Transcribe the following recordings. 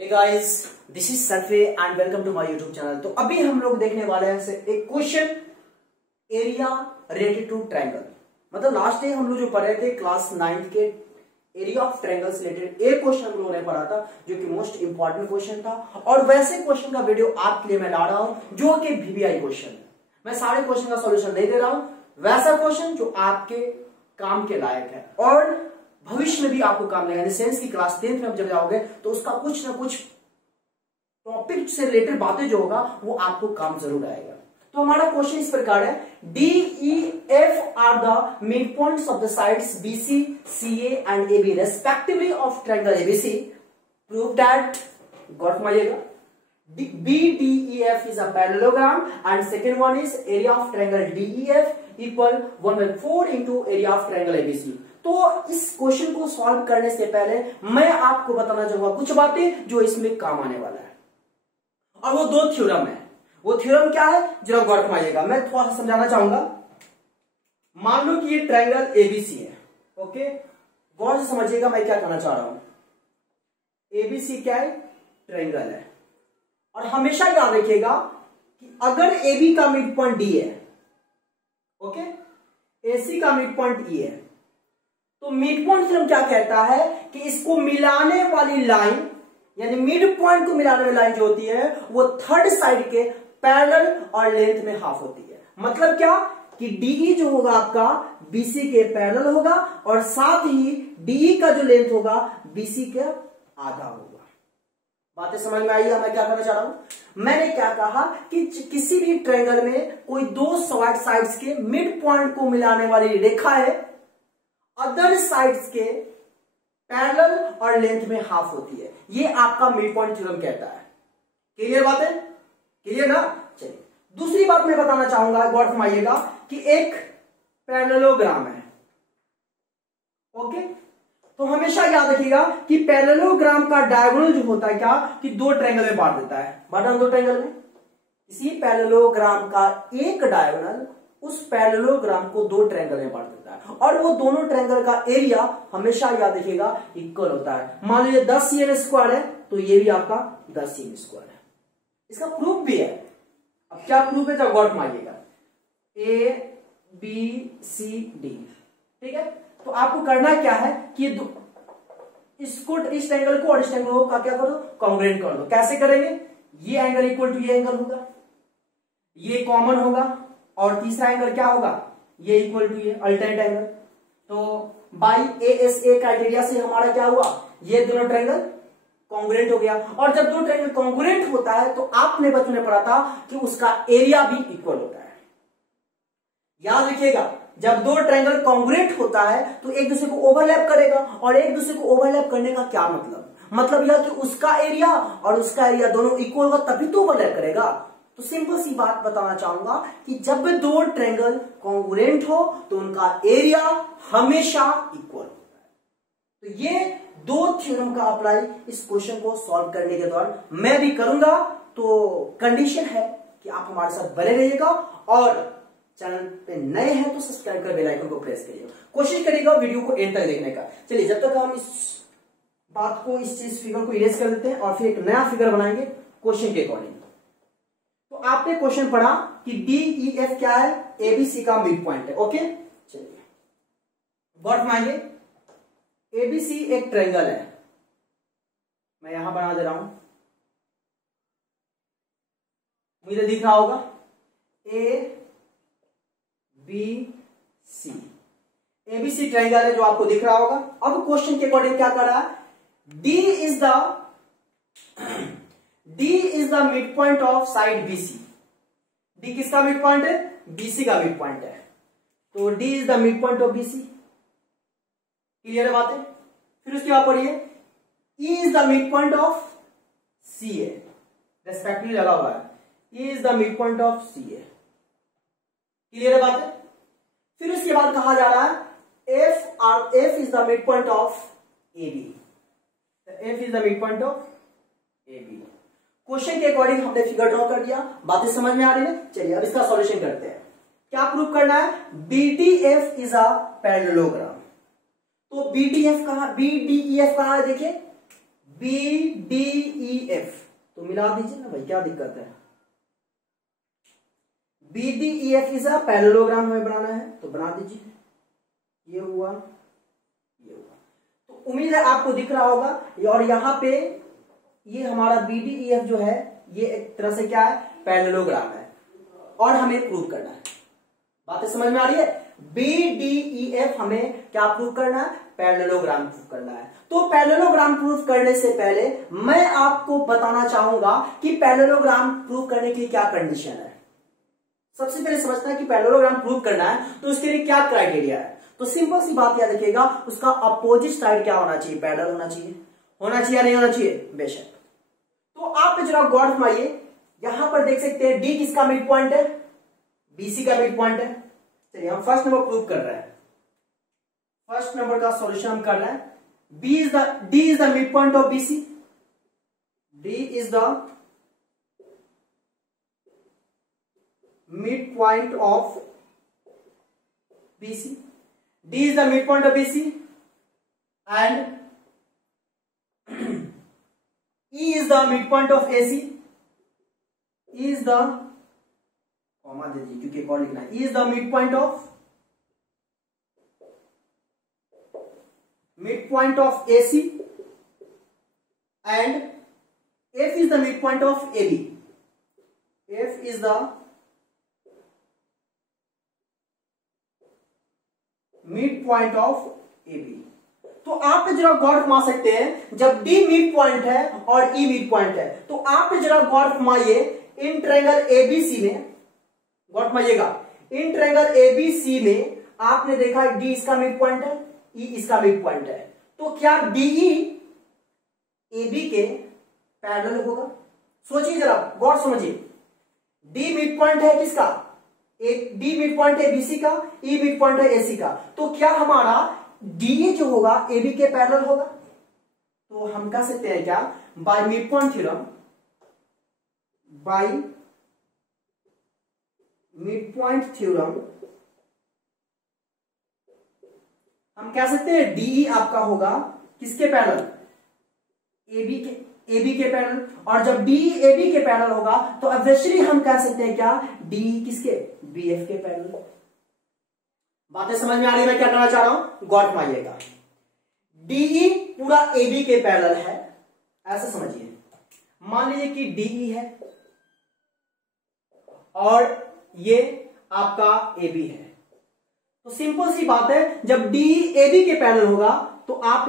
Hey guys, this is Sarfe and welcome to my YouTube channel. तो अभी हम लोग देखने वाले हैं एक question area related to triangle. मतलब लास्ट डे हम लोग जो पढ़े थे क्लास 9th के एरिया ऑफ ट्रायंगल्स रिलेटेड एक क्वेश्चन हम लोगों ने पढ़ा था जो कि मोस्ट इंपॉर्टेंट क्वेश्चन था, और वैसे क्वेश्चन का वीडियो आपके लिए मैं ला रहा हूं जो कि VBI क्वेश्चन है। मैं सारे क्वेश्चन का सॉल्यूशन नहीं दे रहा हूं, वैसा क्वेश्चन जो आपके काम के लायक है और भविष्य में भी आपको काम लगेगा। सेंस की क्लास 10th में आप जब जाओगे तो उसका कुछ ना कुछ टॉपिक से रिलेटेड बातें जो होगा वो आपको काम जरूर आएगा। तो हमारा क्वेश्चन इस प्रकार है, DEF are the mid points of the sides BC, CA and AB respectively of triangle ABC। Prove that, गौर फरमाइएगा, BDEF is a parallelogram and second one is area of triangle DEF equal 1/4 into area of triangle ABC। तो इस question को solve करने से पहले मैं आपको बताना चाहूंगा कुछ बातें जो इसमें काम आने वाला है, और वो दो थ्योरम है। वो थ्योरम क्या है जरा गौर फरमाइएगा, मैं थोड़ा सा समझाना चाहूंगा। मान लो कि ये ट्रायंगल ABC है, ओके, गौर से समझिएगा मैं क्या कहना चाह रहा हूं। ABC क्या है? ट्रायंगल है। और हमेशा याद रखिएगा कि अगर AB का मिड पॉइंट D है, ओके, AC का मिड पॉइंट E है, तो मिड पॉइंट थ्योरम क्या कहता है कि इसको मिलाने वाली लाइन यानी मिड पॉइंट को मिलाने वाली लाइन जो होती है वो थर्ड साइड के पैरेलल और लेंथ में हाफ होती है। मतलब क्या कि DE जो होगा आपका BC के पैरेलल होगा और साथ ही DE का जो लेंथ होगा BC के आधा होगा। बातें समझ में आई है मैं क्या कहना चाह रहा हूं? मैंने क्या कहा कि किसी भी ट्रायंगल में कोई दो साइड्स के मिड पॉइंट को मिलाने वाली रेखा है, अदर साइड्स के पैरेलल और लेंथ में हाफ होती है। ये आपका मिड पॉइंट थ्योरम कहता है। क्लियर बात है? क्लियर ना? चलिए दूसरी बात मैं बताना चाहूंगा, गौर फरमाइएगा कि एक पैरेललोग्राम है, ओके। तो हमेशा याद रखिएगा कि पैरेललोग्राम का डायगोनल जो होता है क्या कि दो ट्रायंगल में बांट देता है। बांटा दो ट्रायंगल में, इसी पैरेललोग्राम का एक डायगोनल उस पैरेललोग्राम को दो ट्रायंगल में बांट देता है, और वो दोनों ट्रायंगल का एरिया हमेशा याद रखिएगा इक्वल होता है। मान लीजिए 10 cm स्क्वायर है तो ये भी आपका 10 cm स्क्वायर है। इसका प्रूफ भी है। अब क्या प्रूफ है जब गौर मारिएगा, ABCD, ठीक है। तो आपको करना क्या है कि इसको इस ट्रायंगल को और इस ट्रायंगल का क्या करो, कॉन्ग्रुएंट कर दो। कैसे करेंगे? ये एंगल इक्वल टू ये एंगल होगा, ये कॉमन होगा, और तीसरा एंगल क्या होगा, ये इक्वल टू ये अल्टरनेट एंगल। तो बाई ASA क्राइटेरिया से हमारा क्या हुआ, ये दोनों ट्रायंगल कॉन्ग्रुएंट हो गया। और जब दो ट्रायंगल कॉन्ग्रुएंट होता है तो आपने बचपन में पढ़ा था कि उसका एरिया भी इक्वल होता है। याद रखिएगा, जब दो ट्रायंगल कॉन्ग्रुएंट होता है तो एक दूसरे को ओवरलैप करेगा, और एक दूसरे को ओवरलैप करने का क्या मतलब यह कि उसका एरिया और उसका एरिया दोनों इक्वल होगा तभी तो ओवरलैप करेगा। तो सिंपल सी बात बताना चाहूंगा कि जब दो ट्रायंगल कॉन्ग्रुएंट हो तो उनका एरिया हमेशा इक्वल होता है। तो ये दो थ्योरम का अप्लाई इस क्वेश्चन को सॉल्व करने के दौरान मैं भी करूंगा। तो कंडीशन है कि आप हमारे साथ बने रहिएगा, और चैनल पे नए हैं तो सब्सक्राइब कर बेल आइकन को प्रेस करिएगा। कोशिश करिएगा वीडियो को एंड तक देखने का। चलिए जब तक हम इस बात को, इस फिगर को इरेज कर देते हैं और फिर एक नया फिगर बनाएंगे क्वेश्चन के अकॉर्डिंग। तो आपने क्वेश्चन पढ़ा कि DEF क्या है, ABC का मिड पॉइंट है, ओके। चलिए गौर फरमाइए, ABC एक ट्रायंगल है, मैं यहां बना दे रहा हूं, मुझे दिख रहा होगा ABC ट्रायंगल है जो आपको दिख रहा होगा। अब क्वेश्चन के अकॉर्डिंग क्या कर रहा है, D is the mid point of side BC। D किसका मिड पॉइंट है? BC का मिड पॉइंट है। तो D is the mid point of BC। Clear है बातें? फिर उसके बाद पढ़िए, E is the mid point of CA, respectively लगा हुआ है, E is the mid point of CA। Clear है बातें? फिर उसके बाद कहा जा रहा है F is the mid point of AB। F is the mid point of AB। Question के अकॉर्डिंग हमने फिगर ड्रॉ कर दिया। बातें समझ में आ रही है? चलिए अब इसका सॉल्यूशन करते हैं। क्या प्रूव करना है? BDF is a parallelogram. तो BDEF कहां है? देखिए BDEF, तो मिला दीजिए ना भाई, क्या दिक्कत है। BDEF इज अ पैरेललोग्राम हमें बनाना है, तो बना दीजिए। ये हुआ, ये हुआ। तो उम्मीद है आपको दिख रहा होगा। और यहां पे ये हमारा BDEF जो है ये एक तरह से क्या है, पैरेललोग्राम है, और हमें प्रूव करना है। बातें समझ में आ रही है। BDEF हमें क्या प्रूव करना है, पैरेललोग्राम प्रूव करना है। तो पैरेललोग्राम प्रूव करने से पहले मैं आपको बताना चाहूंगा कि पैरेललोग्राम प्रूव करने के लिए क्या कंडीशन है। सबसे पहले समझना है कि पैरेललोग्राम प्रूव करना है तो उसके लिए क्या क्राइटेरिया है। तो सिंपल सी बात याद रखिएगा, उसका अपोजिट साइड क्या होना चाहिए, पैरेलल होना चाहिए। होना चाहिए या नहीं होना चाहिए, बेशक। तो आप जरा गौर फरमाइए, यहां पर देख सकते हैं डी किसका मिड पॉइंट है, BC का मिड पॉइंट है। चलिए हम फर्स्ट नंबर प्रूव कर रहे हैं, फर्स्ट नंबर का सॉल्यूशन हम कर रहे हैं। D is the midpoint of BC. D is the midpoint of BC. D is the midpoint of BC, and E is the midpoint of AC. E is the comma दे दीजिए क्योंकि एक और लिखना है। E is the midpoint of AC, and F is the midpoint of AB. F is the midpoint of AB. तो आप जरा गौर फरमा सकते हैं, जब D मिड पॉइंट है और E मिड पॉइंट है, तो आप जरा गौर फरमाइए इन ट्रायंगल ABC में, गौर फरमाइएगा, इन ट्रायंगल ABC में आपने देखा D इसका मिड पॉइंट है, E इसका मिड पॉइंट है, तो क्या DE AB के पैरेलल होगा? सोचिए जरा, गौर समझिए। D मिड पॉइंट है किसका, एक D मिड पॉइंट है BC का, E मिड पॉइंट है AC का, तो क्या हमारा DE जो होगा AB के पैरेलल होगा? तो हम कह सकते हैं क्या, by mid point theorem, by mid point theorem हम कह सकते हैं DE आपका होगा किसके पैरेलल, AB के पैरेलल। और जब DE AB के पैरेलल होगा तो ऑब्वियसली हम कह सकते हैं क्या, DE किसके, BF के पैरेलल। बातें समझ में आ रही है मैं क्या करना चाह रहा हूं, गौर फरमाइएगा। DE पूरा AB के पैरेलल है, ऐसा समझिए। मान लीजिए कि DE है और ये आपका AB है, तो सिंपल सी बात है, जब DE AB के पैरेलल होगा तो आप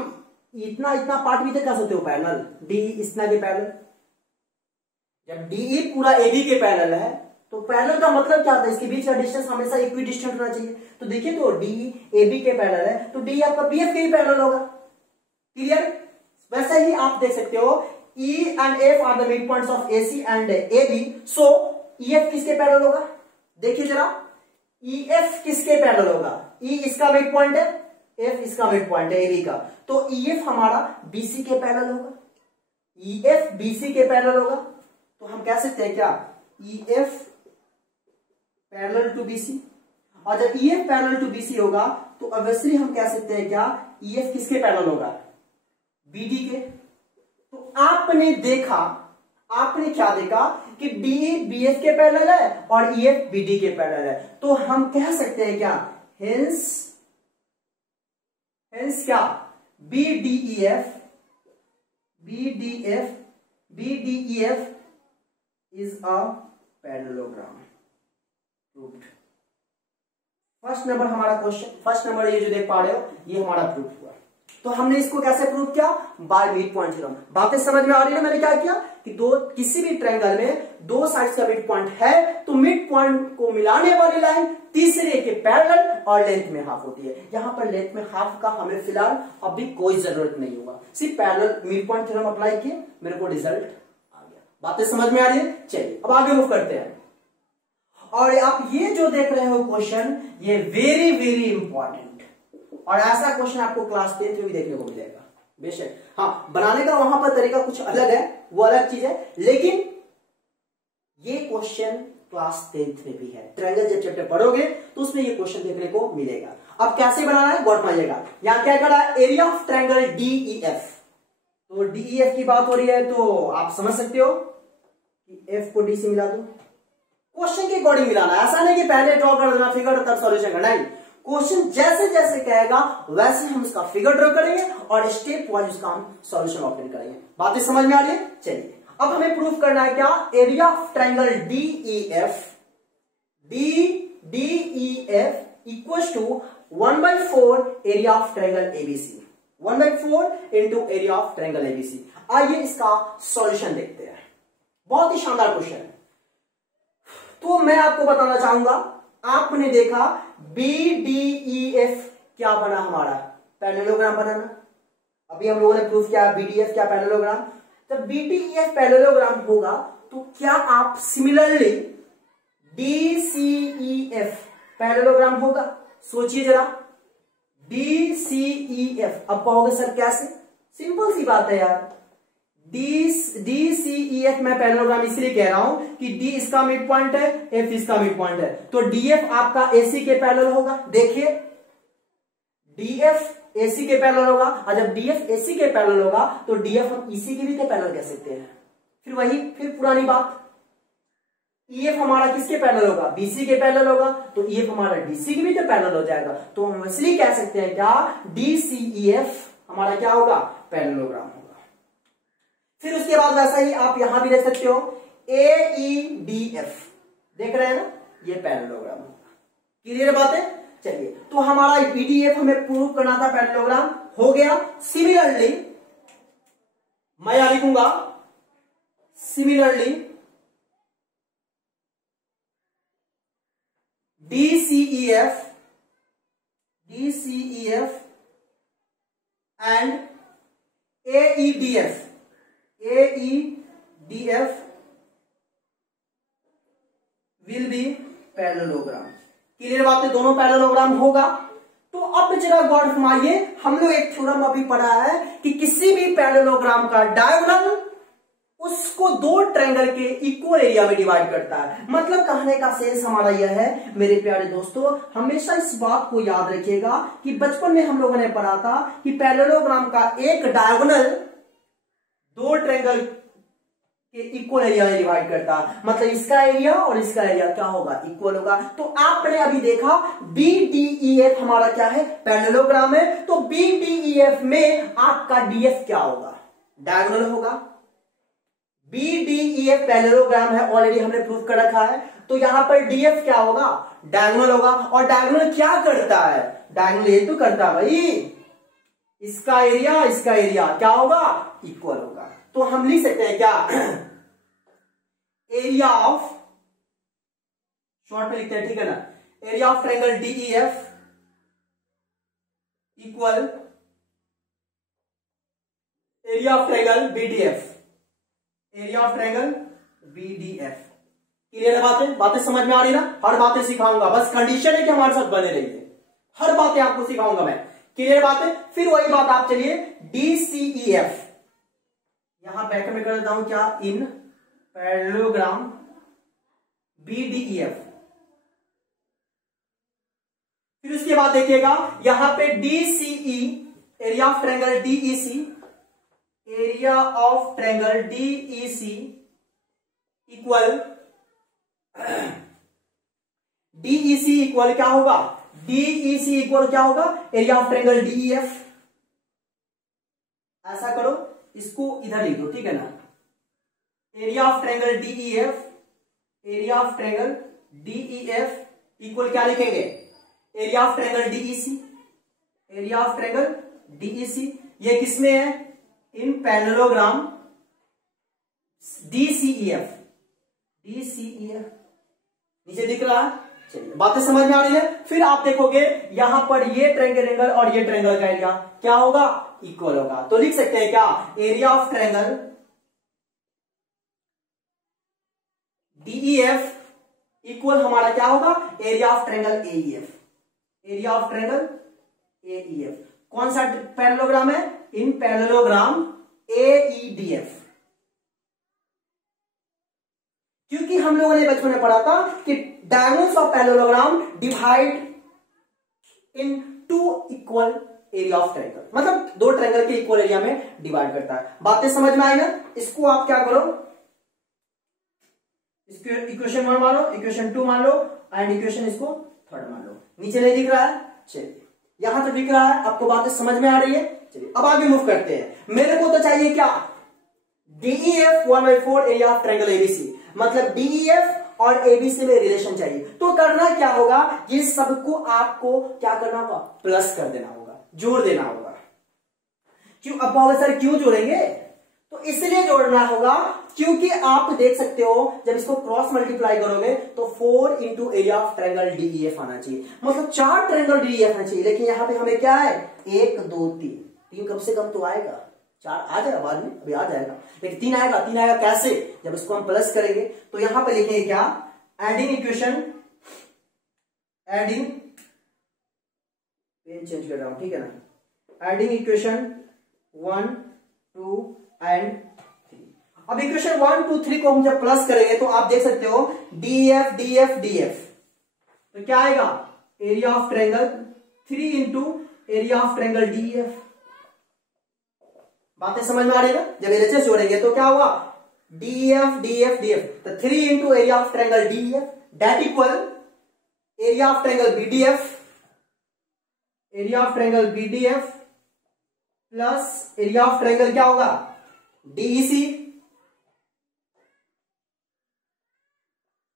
इतना इतना पार्ट भी तो कर सकते हो पैरेलल, DE इतना के पैरेलल। जब DE पूरा AB के पैरेलल है तो पैरेलल का मतलब क्या होता है, इसके बीच का डिस्टेंस हमेशा इक्वी डिस्टेंट होना चाहिए। तो देखिए, तो DE AB के पैरेलल है तो DE आपका BF के ही पैरेलल होगा। क्लियर? वैसे ही आप देख सकते हो E and F are the midpoints of AC and AB, so EF किसके पैरेलल होगा? देखिए जरा, EF किसके पैरेलल होगा? E इसका मिड पॉइंट है, F इसका मिड पॉइंट है AB का, तो EF हमारा BC के पैरेलल होगा। EF BC के पैरेलल होगा, तो हम कह सकते हैं क्या, EF पैरेलल टू BC। और जब EF पैरेलल टू BC होगा तो ऑब्वियसली हम कह सकते हैं क्या, EF किसके पैरेलल होगा, BD के। तो आपने देखा, आपने क्या देखा कि DE BF के पैरेलल है और EF BD के पैरेलल है, तो हम कह सकते हैं क्या, हेंस क्या, BDEF is a parallelogram. Proved. First number हमारा क्वेश्चन, फर्स्ट नंबर ये जो देख पा रहे हो ये हमारा प्रूफ हुआ। तो हमने इसको कैसे प्रूव किया, बाय मिड पॉइंट थ्योरम। बातें समझ में आ रही है? मैंने क्या किया कि किसी भी ट्रायंगल में दो साइड्स का मिड पॉइंट है तो मिड पॉइंट को मिलाने वाली लाइन तीसरे के पैरेलल और लेंथ में हाफ होती है। यहां पर लेंथ में हाफ का हमें फिलहाल अभी कोई जरूरत नहीं होगा, सिर्फ parallel mid point theorem apply किए, मेरे को रिजल्ट आ गया। बातें समझ में आ रही है? चलिए अब आगे मूव करते हैं। और आप ये जो देख रहे हो क्वेश्चन, ये वेरी वेरी इंपॉर्टेंट, और ऐसा क्वेश्चन आपको क्लास 10th में भी देखने को मिलेगा। बेशक हाँ, बनाने का वहां पर तरीका कुछ अलग है, वो अलग चीज है, लेकिन ये क्वेश्चन क्लास 10th में भी है। ट्रायंगल जब चैप्टर पढ़ोगे तो उसमें ये क्वेश्चन देखने को मिलेगा। अब कैसे बनाना है गौर मानिएगा। यहां क्या करा, एरिया ऑफ ट्रायंगल DEF, तो DEF की बात हो रही है, तो आप समझ सकते हो कि F को D से मिला दो। क्वेश्चन के अकॉर्डिंग मिलाना, ऐसा नहीं कि पहले ड्रॉ कर देना फिगर तब सॉल्यूशन करना। नहीं, क्वेश्चन जैसे जैसे कहेगा वैसे हम उसका फिगर ड्रॉ करेंगे और स्टेप वाइज उसका हम सॉल्यूशन ऑप्शन करेंगे। बातें समझ में आ रही है? चलिए अब हमें प्रूफ करना है क्या, area of triangle DEF equals to 1/4 area of triangle ABC। 1/4 into area of triangle ABC। आइए इसका सॉल्यूशन देखते हैं। बहुत ही शानदार क्वेश्चन है। तो मैं आपको बताना चाहूंगा, आपने देखा BDEF क्या बना, हमारा पैरेललोग्राम बना ना। अभी हम लोगों ने प्रूफ किया BDF क्या पैरेललोग्राम। जब BDEF पैरेललोग्राम होगा तो क्या आप सिमिलरली DCEF पैरेललोग्राम होगा? सोचिए जरा, DCEF अब कहोगे सर कैसे? सिंपल सी बात है यार, DCEF मैं पैरेललोग्राम इसलिए कह रहा हूं कि D इसका मिड पॉइंट है, F इसका मिड पॉइंट है, तो DF आपका AC के पैरेलल होगा। देखिए DF AC के पैरेलल होगा, और जब DF AC के पैरेलल होगा तो DF हम EC के भी तो पैरेलल कह सकते हैं। फिर पुरानी बात, EF हमारा किसके पैरेलल होगा? BC के पैरेलल होगा, तो EF हमारा DC के भी तो पैरेलल हो जाएगा। तो हम इसलिए कह सकते हैं क्या, DCEF हमारा क्या होगा? पैरेललोग्राम होगा। फिर उसके बाद वैसा ही आप यहां भी देख सकते हो AEDF, देख रहे हैं ना, ये पैरेललोग्राम होगा। क्लियर बात है? चलिए, तो हमारा PDF हमें प्रूव करना था, पैरेललोग्राम हो गया। सिमिलरली मैं यहां लिखूंगा, similarly DCEF and AEDF will be parallelogram. Clear बात है? दोनों पैरेललोग्राम होगा। तो अब जरा गौर फरमाइए, हम लोग एक थ्योरम अभी पढ़ा है कि किसी भी पैरेललोग्राम का डायगोनल उसको दो ट्रायंगल के इक्वल एरिया में डिवाइड करता है। मतलब कहने का सेंस हमारा यह है मेरे प्यारे दोस्तों, हमेशा इस बात को याद रखिएगा कि बचपन में हम लोगों ने पढ़ा था कि पैरेललोग्राम का एक डायगोनल दो ट्रायंगल के इक्वल एरिया में डिवाइड करता है। मतलब इसका एरिया और इसका एरिया क्या होगा? इक्वल होगा। तो आपने अभी देखा BDEF हमारा क्या है? पैरेललोग्राम है। तो BDEF में आपका DF क्या होगा? डायगोनल होगा। BDEF पैरेललोग्राम है, ऑलरेडी हमने प्रूफ कर रखा है। तो यहां पर DF क्या होगा? डायगोनल होगा। और डायगोनल क्या करता है? डायगोनल ये तो करता है भाई, इसका एरिया क्या होगा? इक्वल होगा। तो हम लिख सकते हैं क्या, एरिया ऑफ, शॉर्ट में लिखते हैं, ठीक है ना, area of triangle DEF equal area of triangle BDF, area of triangle BDF। Clear है बातें? बातें समझ में आ रही ना? हर बातें सिखाऊंगा, बस कंडीशन है कि हमारे साथ बने रहिए, हर बातें आपको सिखाऊंगा मैं। क्लियर बात है? फिर वही बात आप चलिए DCEF, यहां बैक में कर देता हूं क्या, इन पैरेललोग्राम BDEF। फिर उसके बाद देखिएगा यहां पे DCE, area of triangle DEC, area of triangle DEC equal DEC equal क्या होगा? DEC इक्वल क्या होगा? Area of triangle DEF। ऐसा करो, इसको इधर लिख दो, ठीक है ना, area of triangle DEF, area of triangle DEF equal क्या लिखेंगे? Area of triangle DEC, area of triangle DEC। ये किसमें है? इन पैरेललोग्राम DCEF, नीचे दिख रहा है। चलिए, बातें समझ में आ रही है? फिर आप देखोगे यहां पर ये ट्रायंगल और ये ट्रायंगल का एरिया क्या होगा? इक्वल होगा। तो लिख सकते हैं क्या, area of triangle DEF equal हमारा क्या होगा? Area of triangle AEF, area of triangle AEF। कौन सा पैरेललोग्राम है? इन पैरेललोग्राम AEDF। क्योंकि हम लोगों ने बचपन में पढ़ा था कि diagonals of parallelogram divide into equal area of triangle, मतलब दो ट्रायंगल के इक्वल एरिया में डिवाइड करता है। बातें समझ में आई ना? इसको आप क्या करो, इसको इक्वेशन 1 मान लो, इक्वेशन 2 मान लो एंड इक्वेशन इसको 3 मान लो। नीचे नहीं दिख रहा है? चलिए यहां तो दिख रहा है, आपको बातें समझ में आ रही है। चलिए अब आगे मूव करते हैं। मेरे को तो चाहिए क्या, DEF 1/4 area of triangle ABC, मतलब DEF और ABC में रिलेशन चाहिए। तो करना क्या होगा, ये सबको आपको क्या करना होगा, प्लस कर देना होगा, जोड़ देना होगा। क्यों? अब बोले सर क्यों जोड़ेंगे, तो इसलिए जोड़ना होगा क्योंकि आप देख सकते हो जब इसको क्रॉस मल्टीप्लाई करोगे तो 4 into area of triangle DEF आना चाहिए, मतलब 4 ट्रायंगल DEF आना चाहिए। लेकिन यहां पे हमें क्या है, 1 2 3 कम से कम तो आएगा, 4 आ जाएगा बाद में, अभी आ जाएगा, लेकिन 3 आएगा। 3 आएगा कैसे, जब इसको हम प्लस करेंगे। तो यहां पे लिखेंगे क्या, adding equation, adding, pen change कर रहा हूं, ठीक है ना, एडिंग इक्वेशन 1 2 एंड 3। अब इक्वेशन 1 2 3 को हम जब प्लस करेंगे तो आप देख सकते हो DEF DEF DEF, तो क्या आएगा, area of triangle 3 into area of triangle DEF। बातें समझ में आ रही है ना? जब LHS जोड़ेंगे तो क्या होगा, DEF DEF DEF, तो 3 into area of triangle DEF that equal area of triangle BDF, area of triangle BDF plus area of triangle क्या होगा, DEC,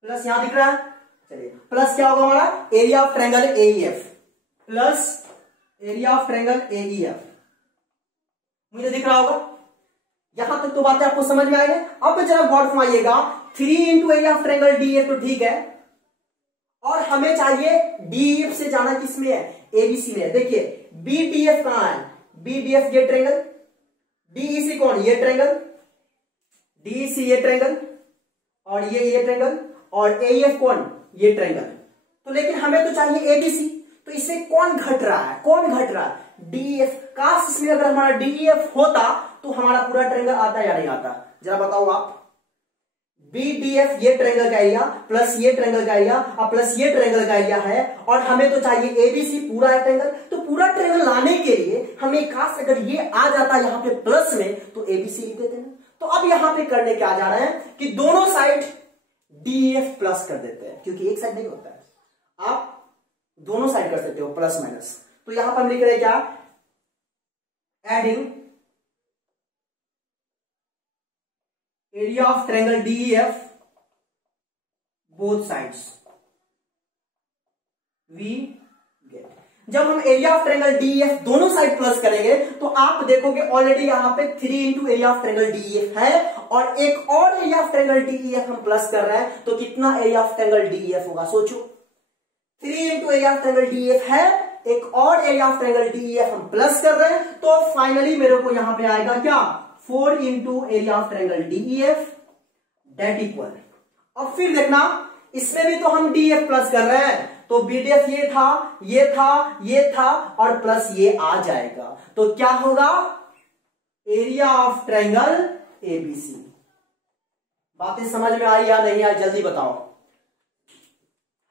प्लस यहां दिख रहा है, चलिए प्लस क्या होगा हमारा, area of triangle AEF plus area of triangle AEF। मुझे दिख रहा होगा, यहां तक तो बातें आपको समझ में आएगी। अब जरा गौर फरमाइएगा, 3 into area of triangle DEF तो ठीक है, और हमें चाहिए DEF से जाना किसमें है, ABC में है। देखिए BDF कहां है, BDF ये ट्रायंगल, DEC कौन, ये ट्रायंगल, DEC ये ट्रायंगल, और ये ट्रायंगल, और AEF कौन, ये ट्रायंगल। तो लेकिन हमें तो चाहिए ABC, तो इससे कौन घट रहा है, कौन घट रहा है, DEF। काश इसमें अगर हमारा DEF होता तो हमारा पूरा ट्रायंगल आता या नहीं आता, जरा बताओ आप। BDF ये ट्रायंगल का एरिया प्लस ये ट्रायंगल का एरिया और प्लस ये ट्रायंगल का एरिया है, और हमें तो चाहिए ABC पूरा है ट्रायंगल। तो पूरा ट्रायंगल लाने के लिए हमें काश अगर ये आ जाता यहाँ पे प्लस में तो ABC लिख देते हैं। तो अब यहां पे करने क्या जा रहे हैं कि दोनों साइड DEF प्लस कर देते हैं, क्योंकि एक साइड नहीं होता है, आप दोनों साइड कर सकते हो प्लस माइनस। तो यहां पर हम लिख रहे हैं क्या, adding area of triangle DEF both sides we get. जब हम एरिया ऑफ ट्रायंगल DEF दोनों साइड प्लस करेंगे तो आप देखोगे ऑलरेडी यहां पे 3 into area of triangle DEF है, और एक और एरिया ऑफ ट्रायंगल DEF हम प्लस कर रहे हैं, तो कितना एरिया ऑफ ट्रायंगल DEF होगा, सोचो। 3 into area of triangle DEF है, एक और एरिया ऑफ ट्रायंगल DEF हम प्लस कर रहे हैं, तो फाइनली मेरे को यहां पे आएगा क्या, 4 into area of triangle DEF that equal. अब फिर देखना, इसमें भी तो हम DEF प्लस कर रहे हैं, तो BDF ये था, ये था, ये था, और प्लस ये आ जाएगा, तो क्या होगा, एरिया ऑफ ट्रायंगल ABC। बातें समझ में आई या नहीं आई, जल्दी बताओ।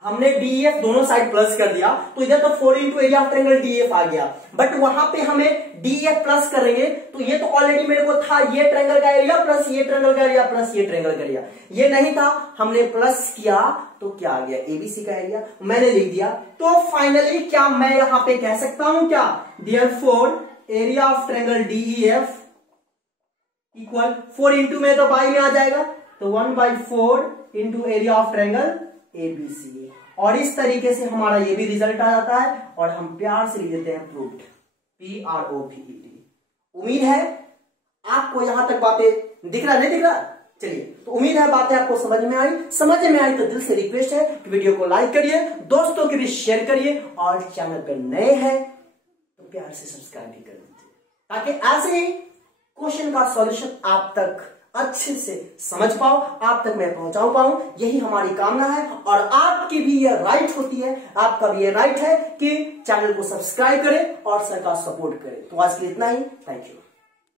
हमने DEF दोनों साइड प्लस कर दिया, तो इधर तो 4 into area of triangle DEF आ गया, बट वहां पे हमें DEF प्लस करेंगे तो ये तो ऑलरेडी मेरे को था, ये ट्रायंगल का एरिया प्लस ये ट्रायंगल का एरिया प्लस ये ट्रायंगल का एरिया, ये नहीं था, हमने प्लस किया तो क्या आ गया, ABC का एरिया मैंने लिख दिया। तो फाइनली क्या मैं यहां पे कह सकता हूं क्या, therefore area of triangle DEF equal 4 into में तो बाई में आ जाएगा, तो 1/4 into area of triangle ABC। और इस तरीके से हमारा ये भी रिजल्ट आ जाता है, और हम प्यार से लिख देते हैं प्रूव्ड, PROVED। उम्मीद है आपको यहां तक बातें दिख रहा, नहीं दिख रहा, चलिए, तो उम्मीद है बातें आपको समझ में आई। समझ में आई तो दिल से रिक्वेस्ट है कि वीडियो को लाइक करिए, दोस्तों के भी शेयर करिए, और चैनल पर नए हैं तो प्यार से सब्सक्राइब भी कर दीजिए, ताकि ऐसे ही क्वेश्चन का सॉल्यूशन आप तक अच्छे से समझ पाओ, आप तक मैं पहुंचा पाऊं, यही हमारी कामना है। और आपकी भी ये राइट होती है, आपका भी ये राइट है कि चैनल को सब्सक्राइब करें और सर का सपोर्ट करें। तो आज के लिए इतना ही, थैंक यू।